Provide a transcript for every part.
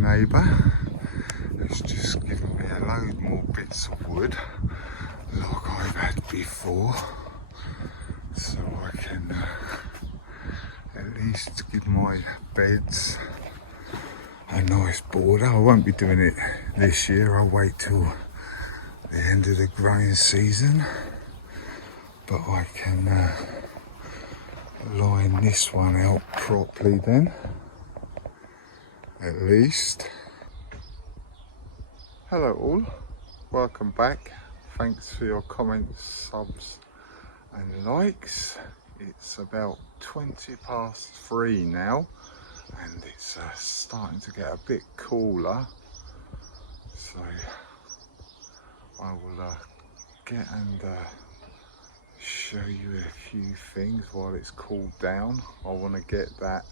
neighbour has just given me a load more bits of wood like I've had before, so I can at least give my beds a nice border. I won't be doing it this year, I'll wait till the end of the growing season, but I can line this one out properly then, at least. Hello all, welcome back. Thanks for your comments, subs and likes. It's about 3:20 now and it's starting to get a bit cooler, so I will get and show you a few things while it's cooled down. I want to get that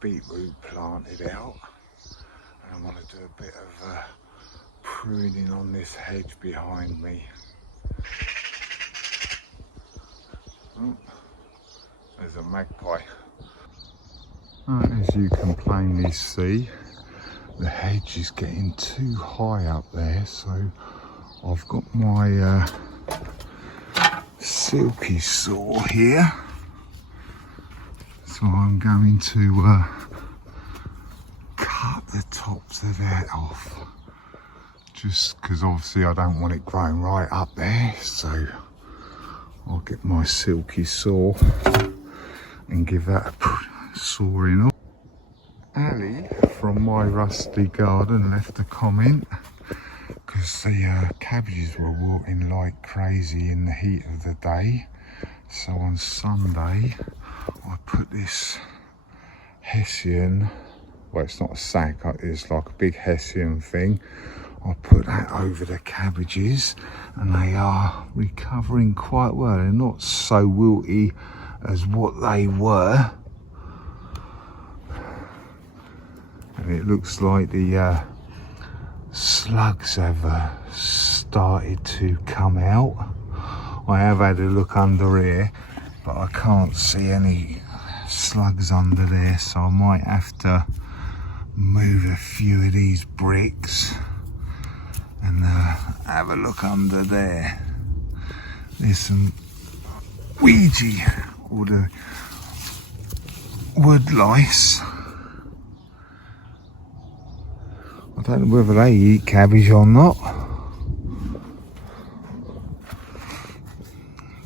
beetroot planted out, and I want to do a bit of pruning on this hedge behind me. Oh, there's a magpie. As you can plainly see, the hedge is getting too high up there, so I've got my silky saw here, so I'm going to cut the tops of that off, just because obviously I don't want it growing right up there. So I'll get my silky saw and give that a sawing off. Ali from My Rusty Garden left a comment because the cabbages were wilting like crazy in the heat of the day. So on Sunday I put this hessian, well it's not a sack, it's like a big hessian thing. I put that over the cabbages and they are recovering quite well. They're not so wilty as what they were, and it looks like the slugs have started to come out. I have had a look under here, but I can't see any slugs under there, so I might have to move a few of these bricks and have a look under there. There's some Ouija, or the wood lice. I don't know whether they eat cabbage or not,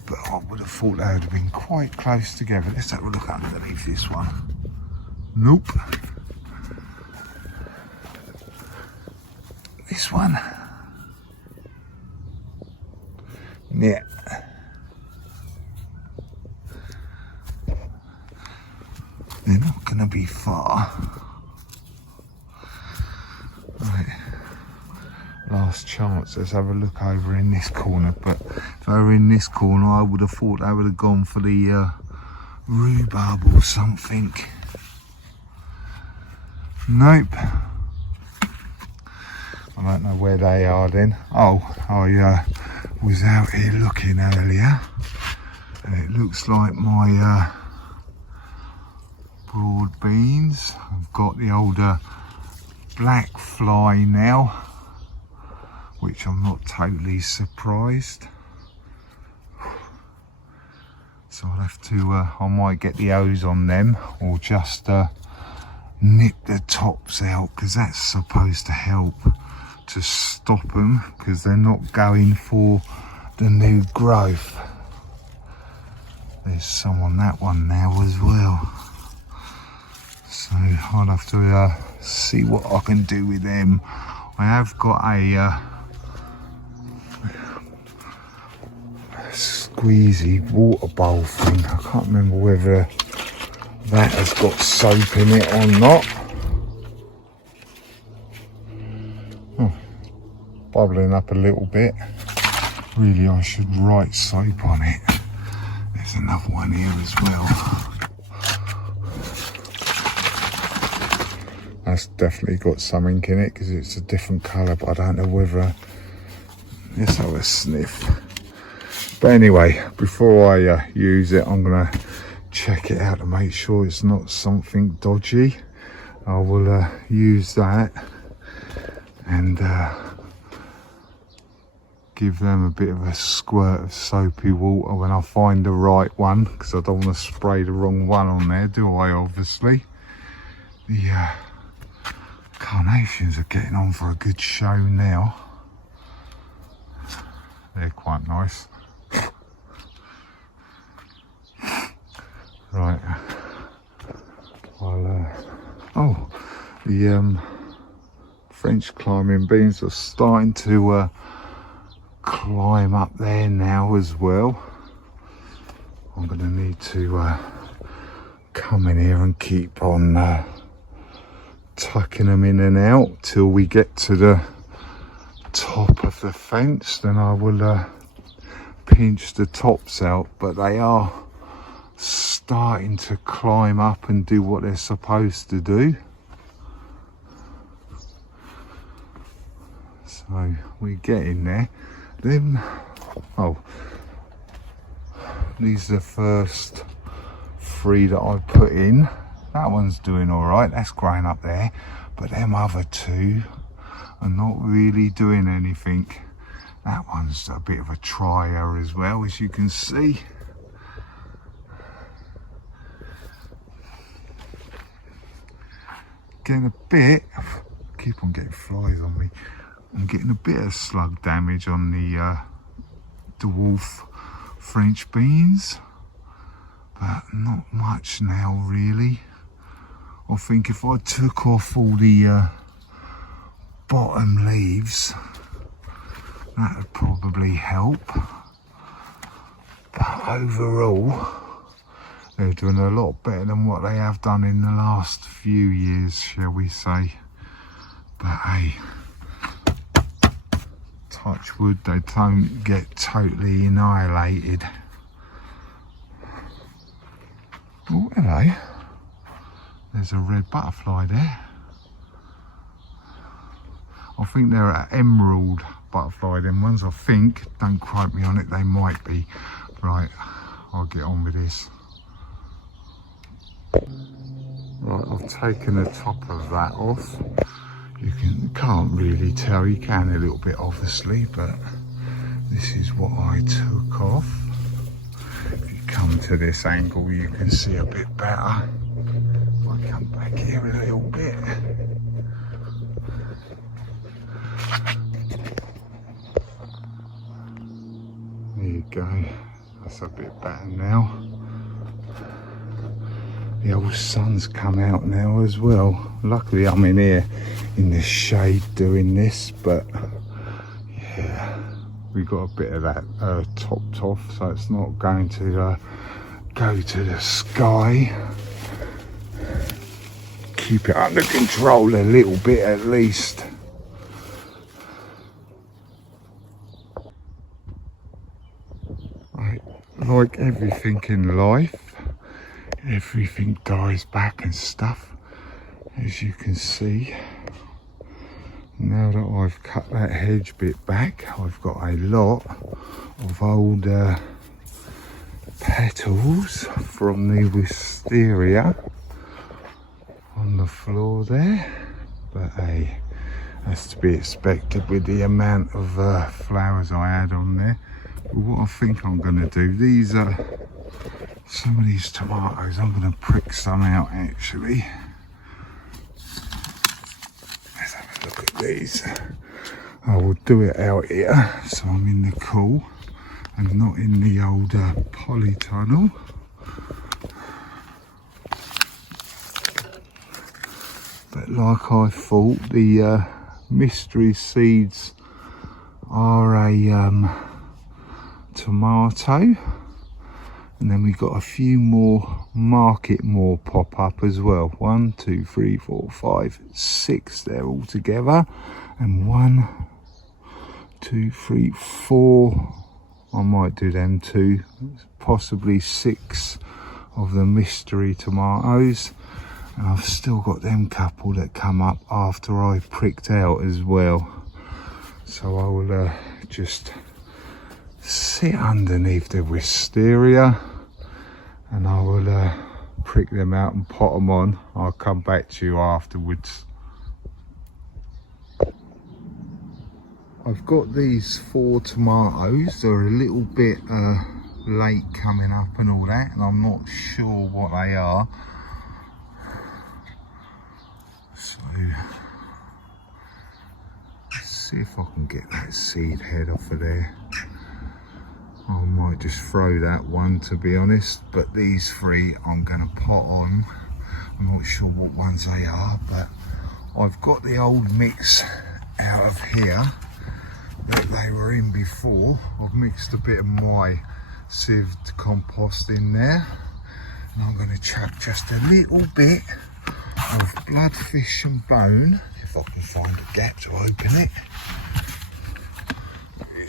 but I would have thought they would have been quite close together. Let's have a look underneath this one. Nope. This one. Yeah. They're not going to be far. Right. Last chance. Let's have a look over in this corner. But if they were in this corner, I would have thought they would have gone for the rhubarb or something. Nope. I don't know where they are then. Oh, I was out here looking earlier, and it looks like my broad beans. I've got the older black fly now, which I'm not totally surprised. So I'll have to, I might get the hose on them, or just nip the tops out, because that's supposed to help to stop them, because they're not going for the new growth. There's some on that one now as well, so I'll have to see what I can do with them. I have got a squeezy water bowl thing. I can't remember whether that has got soap in it or not. Bubbling up a little bit. Really, I should write soap on it. There's another one here as well. That's definitely got something in it because it's a different colour, but I don't know whether. Let's have a sniff. But anyway, before I use it, I'm gonna check it out to make sure it's not something dodgy. I will use that and give them a bit of a squirt of soapy water when I find the right one, because I don't want to spray the wrong one on there, do I? Obviously. The carnations are getting on for a good show now. They're quite nice. Right. Oh, the French climbing beans are starting to climb up there now as well. I'm going to need to come in here and keep on tucking them in and out till we get to the top of the fence. Then I will pinch the tops out, but they are starting to climb up and do what they're supposed to do. So we get in there. Then, oh, these are the first 3 that I put in. That one's doing all right, that's growing up there, but them other 2 are not really doing anything. That one's a bit of a trier as well, as you can see. Getting a bit, keep on getting flies on me. I'm getting a bit of slug damage on the dwarf French beans, but not much now really. I think if I took off all the bottom leaves, that would probably help. But overall, they're doing a lot better than what they have done in the last few years, shall we say. But hey, touch wood, they don't get totally annihilated. Oh, hello. There's a red butterfly there. I think they're an emerald butterfly, them ones, I think. Don't quote me on it, they might be. Right, I'll get on with this. Right, I've taken the top of that off. You can't really tell, you can a little bit obviously, but this is what I took off. If you come to this angle you can see a bit better. If I come back here a little bit. There you go, that's a bit better now. The old sun's come out now as well. Luckily I'm in here in the shade doing this, but yeah, we got a bit of that topped off, so it's not going to go to the sky. Keep it under control a little bit at least. Right, like everything in life, everything dies back and stuff, as you can see. Now that I've cut that hedge bit back, I've got a lot of old petals from the wisteria on the floor there, but hey, that's to be expected with the amount of flowers I had on there. But what I think I'm going to do, these are some of these tomatoes, I'm going to prick some out actually. Let's have a look at these. I will do it out here so I'm in the cool and not in the old polytunnel. But like I thought, the mystery seeds are a tomato. And then we got a few more market more pop up as well. 1, 2, 3, 4, 5, 6 there all together. And 1, 2, 3, 4. I might do them too. Possibly 6 of the mystery tomatoes. And I've still got them couple that come up after I've pricked out as well. So I will just sit underneath the wisteria and I will prick them out and pot them on. I'll come back to you afterwards. I've got these 4 tomatoes. They're a little bit late coming up and all that, and I'm not sure what they are. So let's see if I can get that seed head off of there. I might just throw that one, to be honest, but these 3 I'm going to pot on. I'm not sure what ones they are, but I've got the old mix out of here that they were in before. I've mixed a bit of my sieved compost in there, and I'm going to chuck just a little bit of bloodfish and bone, if I can find a gap to open it.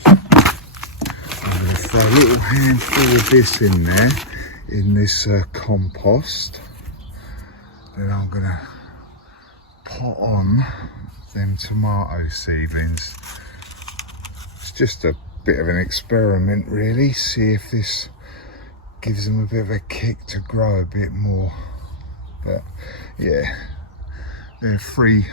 I'm going to throw a little handful of this in there, in this compost. Then I'm going to pot on them tomato seedlings. It's just a bit of an experiment, really. See if this gives them a bit of a kick to grow a bit more. But yeah, they're free.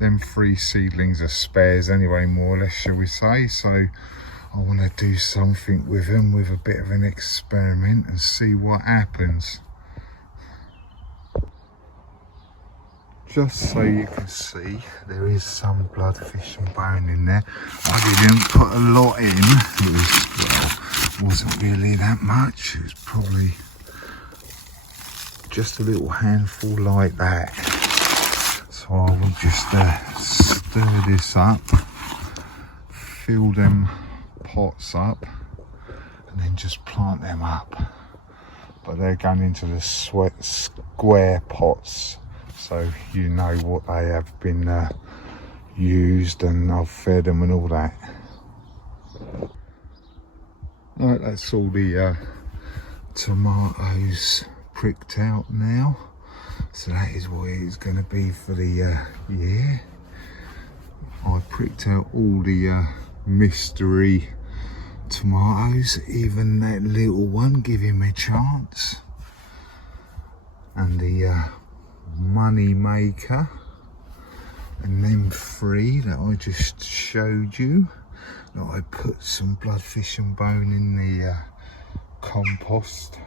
Them 3 seedlings are spares anyway, more or less, shall we say. So I want to do something with them, with a bit of an experiment, and see what happens. Just so you can see, there is some bloodfish and bone in there. I didn't put a lot in. It was, well, wasn't really that much. It was probably just a little handful like that. So I will just stir this up, fill them pots up, and then just plant them up. But they're going into the square pots, so you know what they have been used, and I've fed them and all that. Right, that's all the tomatoes pricked out now. So that is what it's going to be for the year. I pricked out all the mystery tomatoes, even that little one, give him a chance. And the money maker, and them 3 that I just showed you, that I put some bloodfish and bone in the compost.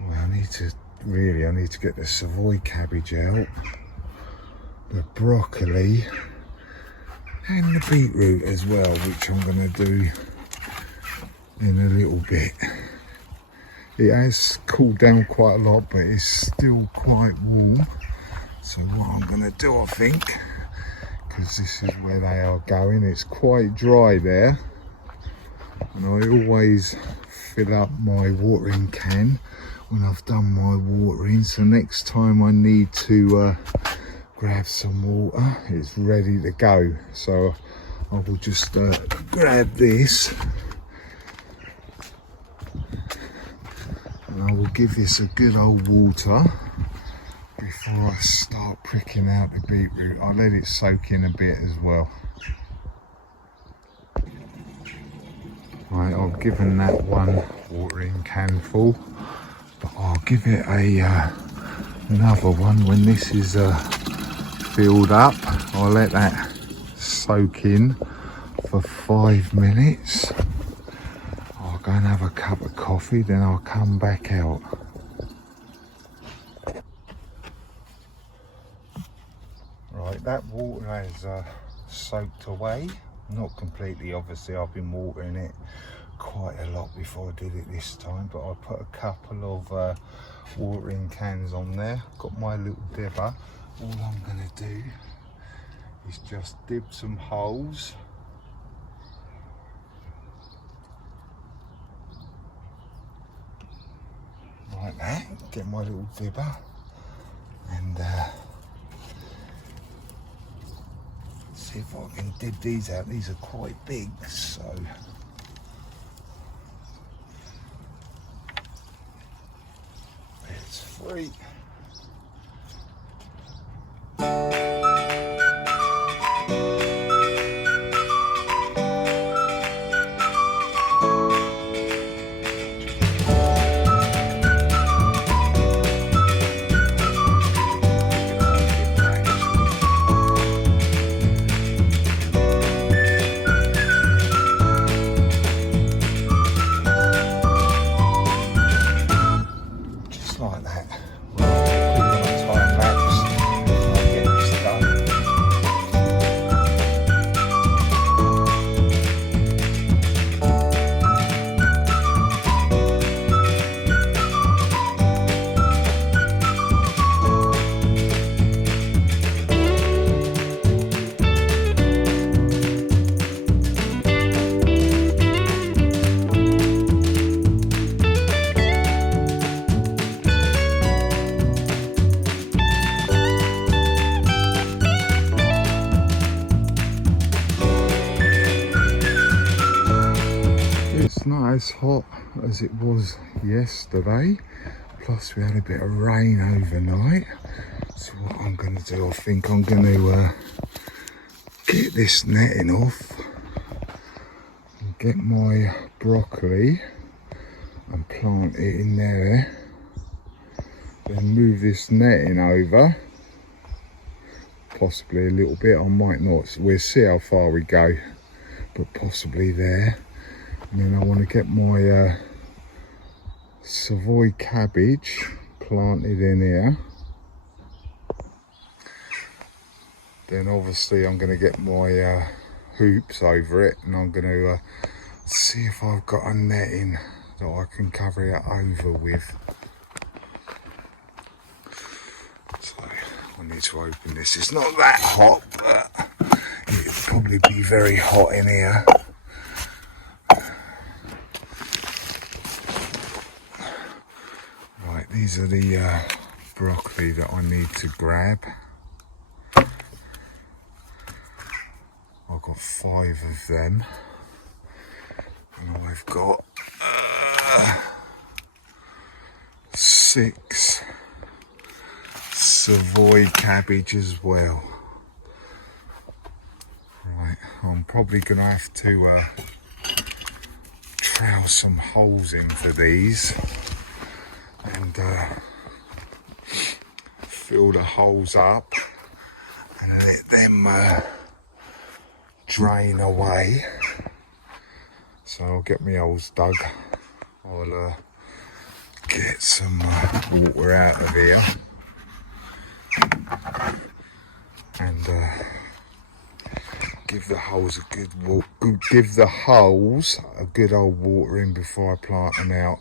Well, I need to get the Savoy cabbage out, the broccoli, and the beetroot as well, which I'm going to do in a little bit. It has cooled down quite a lot, but it's still quite warm. So what I'm going to do, I think, because this is where they are going, it's quite dry there, and I always fill up my watering can when I've done my watering, so next time I need to grab some water, it's ready to go. So I will just grab this, and I will give this a good old water before I start pricking out the beetroot. I'll let it soak in a bit as well. Right, I've given that one watering can full, but I'll give it another one when this is filled up. I'll let that soak in for 5 minutes. I'll go and have a cup of coffee, then I'll come back out. Right, that water has soaked away. Not completely, obviously. I've been watering it quite a lot before I did it this time, but I put a couple of watering cans on there. Got my little dibber. All I'm going to do is just dib some holes like that. Get my little dibber and see if I can dib these out. These are quite big, so it's free. as hot as it was yesterday. Plus we had a bit of rain overnight. So what I'm going to do, I think I'm going to get this netting off and get my broccoli and plant it in there. Then move this netting over, possibly a little bit, I might not, we'll see how far we go, but possibly there. And then I want to get my Savoy cabbage planted in here. Then obviously I'm going to get my hoops over it, and I'm going to see if I've got a netting that I can cover it over with. So I need to open this. It's not that hot, but it'll probably be very hot in here. Right, these are the broccoli that I need to grab. I've got 5 of them, and I've got 6 Savoy cabbage as well. Right, I'm probably going to have to trowel some holes in for these and fill the holes up and let them drain away. So I'll get my holes dug. I'll get some water out of here and give the holes a good old watering before I plant them out.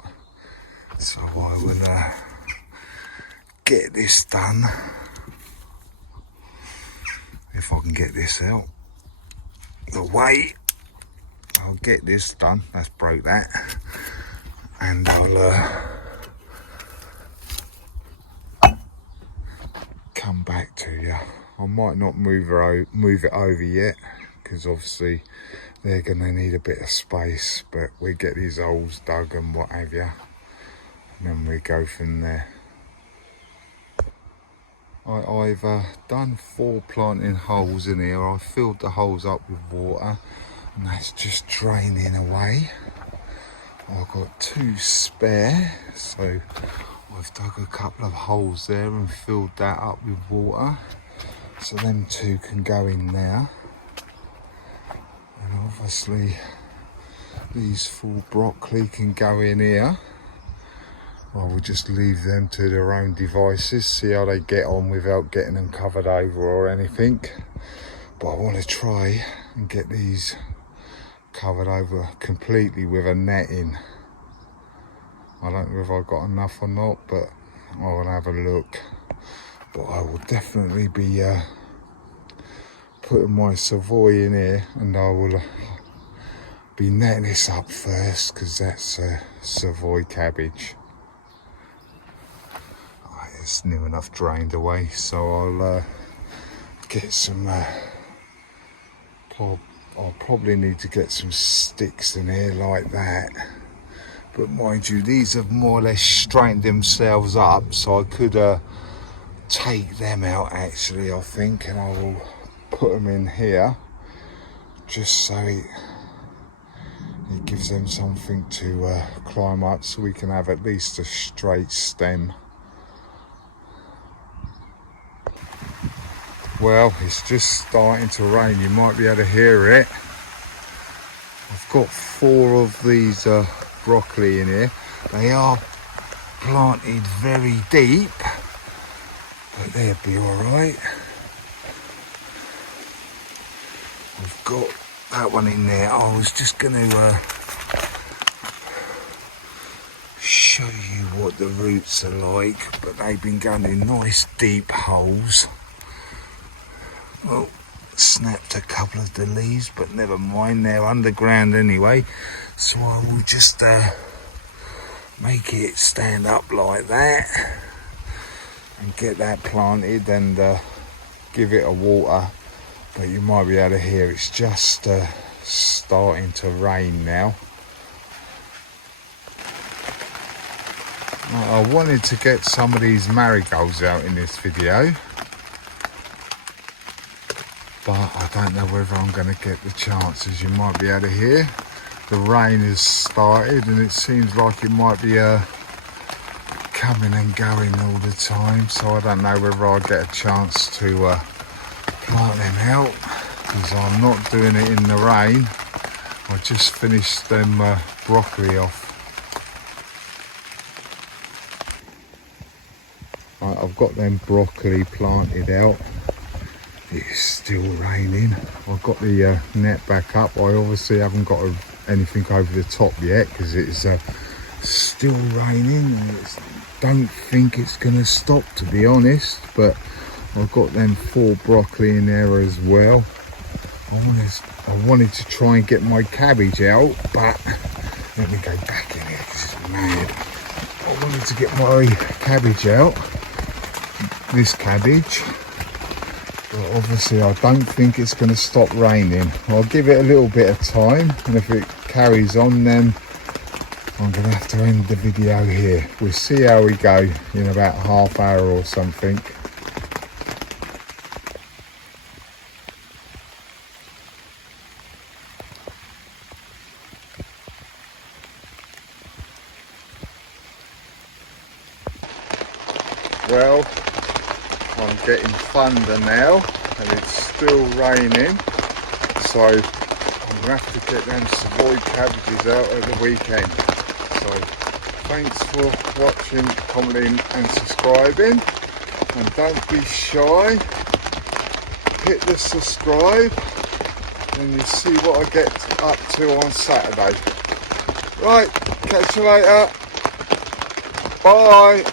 So I will get this done, if I can get this out the way. I'll get this done. Let's break that, and I'll come back to you. I might not move it over yet, because obviously they're going to need a bit of space, but we get these holes dug and what have you, and then we go from there. I've done 4 planting holes in here. I filled the holes up with water, and that's just draining away. I've got 2 spare, so I've dug a couple of holes there and filled that up with water, so them 2 can go in there. And obviously these full broccoli can go in here. I will just leave them to their own devices, see how they get on without getting them covered over or anything. But I want to try and get these covered over completely with a netting. I don't know if I've got enough or not, but I'll have a look. But I will definitely be putting my Savoy in here, and I will be netting this up first, because that's Savoy cabbage. It's near enough drained away, so I'll get some I'll probably need to get some sticks in here like that, but mind you, these have more or less straightened themselves up, so I could take them out actually, I think, and I will put them in here just so it gives them something to climb up, so we can have at least a straight stem. Well, it's just starting to rain. You might be able to hear it. I've got 4 of these broccoli in here. They are planted very deep, but they'll be all right. I've got that one in there. I was just going to show you what the roots are like, but they've been going in nice deep holes. Well, snapped a couple of the leaves, but never mind, they're underground anyway. So I will just make it stand up like that and get that planted and give it a water. But you might be able to hear it's just starting to rain now. I wanted to get some of these marigolds out in this video, but I don't know whether I'm going to get the chance. As you might be able to hear, the rain has started and it seems like it might be coming and going all the time, so I don't know whether I'll get a chance to plant them out, because I'm not doing it in the rain. I just finished them broccoli off. Right, I've got them broccoli planted out. It's still raining. I've got the net back up. I obviously haven't got anything over the top yet because it's still raining, and don't think it's going to stop, to be honest. But I've got them 4 broccoli in there as well. I wanted to try and get my cabbage out, but let me go back in here because it's mad. I wanted to get my cabbage out, this cabbage, but obviously I don't think it's going to stop raining. I'll give it a little bit of time, and if it carries on, then I'm going to have to end the video here. We'll see how we go in about half hour or something. Well, I'm getting thunder now and it's still raining, so I'm going to have to get them Savoy cabbages out at the weekend. So thanks for watching, commenting and subscribing, and don't be shy, hit the subscribe and you'll see what I get up to on Saturday. Right, catch you later, bye.